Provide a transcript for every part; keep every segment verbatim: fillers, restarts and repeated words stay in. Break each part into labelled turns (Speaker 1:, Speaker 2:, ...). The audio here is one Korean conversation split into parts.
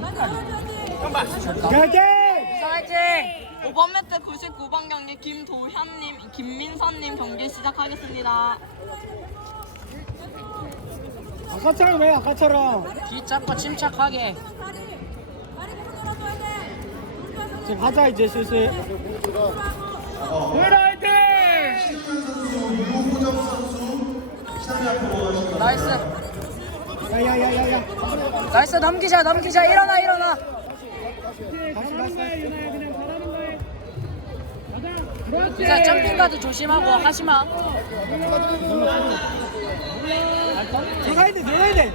Speaker 1: 화이팅!
Speaker 2: 화이팅! 오 번 매트 구십구 번 경기 김도현님, 김민선님 경기 시작하겠습니다.
Speaker 1: 아까처럼 해, 아까처럼.
Speaker 3: 귀 잡고 침착하게.
Speaker 1: 이제 가자, 이제 슬슬. 화이팅!
Speaker 3: 나이스.
Speaker 1: 야야야야야.
Speaker 3: 나이스. 넘기자 넘기자. 일어나 일어나.
Speaker 1: 다시 다시.
Speaker 3: 이제 점핑 가드 조심하고 하지마.
Speaker 1: 들어가야 돼, 들어가야 돼.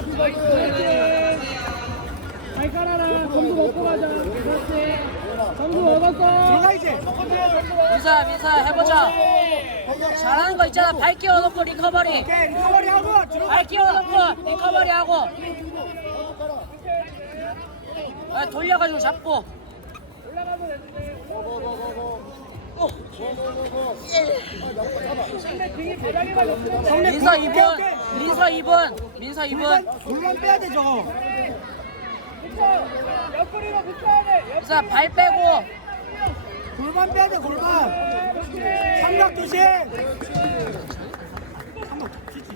Speaker 4: 잘 깔아라. 점수 먹고 가자. 그렇지. 점수 먹었어.
Speaker 1: 들어가 이제.
Speaker 3: 민서야 민서야 해보자. 잘하는 거 있잖아. 발 끼워놓고 리커버리.
Speaker 1: 오케이, 리커버리 하고 들어가.
Speaker 3: 발 끼워놓고 리커버리 하고. 아, 돌려가지고 잡고. 민서 이 분. 민서 이 분. 민서 이 분.
Speaker 1: 골만 빼야 돼, 저거.
Speaker 4: 옆구리로 붙어야 돼.
Speaker 3: 민서 발 빼고.
Speaker 1: 골만 빼야 돼, 골만. 삼각 조심. 삼각 지지.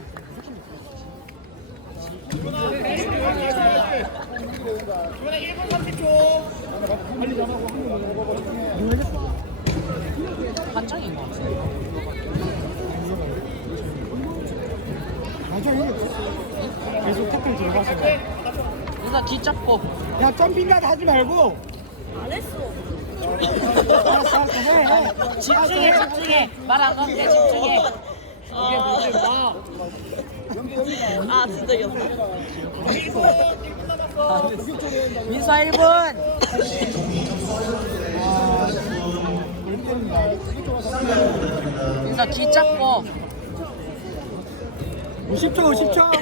Speaker 3: 반장인 거 같아.
Speaker 1: 맞아, 이거 계속 태클 들어가서.
Speaker 3: 민서 귀 잡고.
Speaker 1: 야, 점핑가드 하지 말고.
Speaker 2: 안 했어.
Speaker 1: 알았어, 알았어, 해, 해.
Speaker 3: 집중해 집중해. 말 안 걸게 집중해.
Speaker 1: 이게 뭐지, 마.
Speaker 2: 아 진짜 이겼다.
Speaker 3: 민서 일 분. 민서 귀 잡고.
Speaker 1: 오십 초, 오십 초.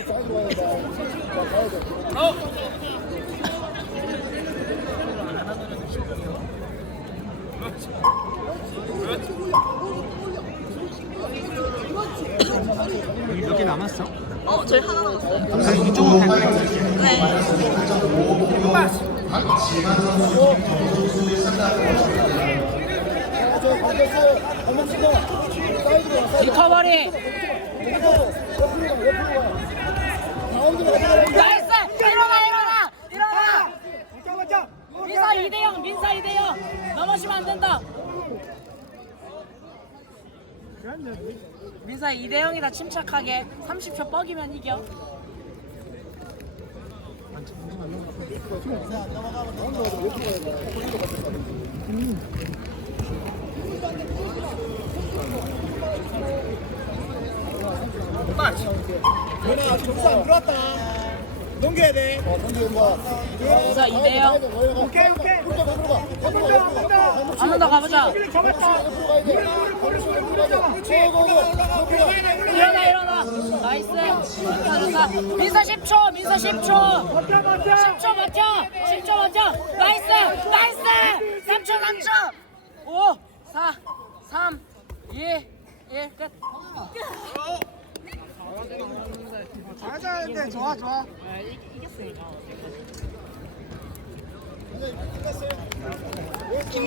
Speaker 1: 여기 몇 개 남았어?
Speaker 2: 어 저희 하나 남았어요.
Speaker 1: 그럼 이쪽으로 갈 거야.
Speaker 2: 네.
Speaker 3: 리커버리. 나이스. 일어나 일어나 일어나.
Speaker 1: 맞자, 맞자.
Speaker 3: 민서 이 대 영 민서 이 대 영. 넘어지면 안 된다. 민서 이 대 영이다. 침착하게. 삼십 초 뻑이면 이겨.
Speaker 1: 전화 점수 안 들어왔다. 넘겨야 돼.
Speaker 3: 민서 이 대 영.
Speaker 1: 오케이, 오케이.
Speaker 3: 한 번 더 가보자.
Speaker 1: 잡았다.
Speaker 3: 일어나 일어나. 나이스. 좋다 좋다. 민서 십 초. 민서 십 초.
Speaker 1: 맞자, 맞자.
Speaker 3: 십 초 버텨! 십 초 버텨! 나이스! 나이스! 삼 초 삼 초! 오! 사 삼 이 일 끝!
Speaker 1: 잘하는데 좋아, 좋아.
Speaker 2: 김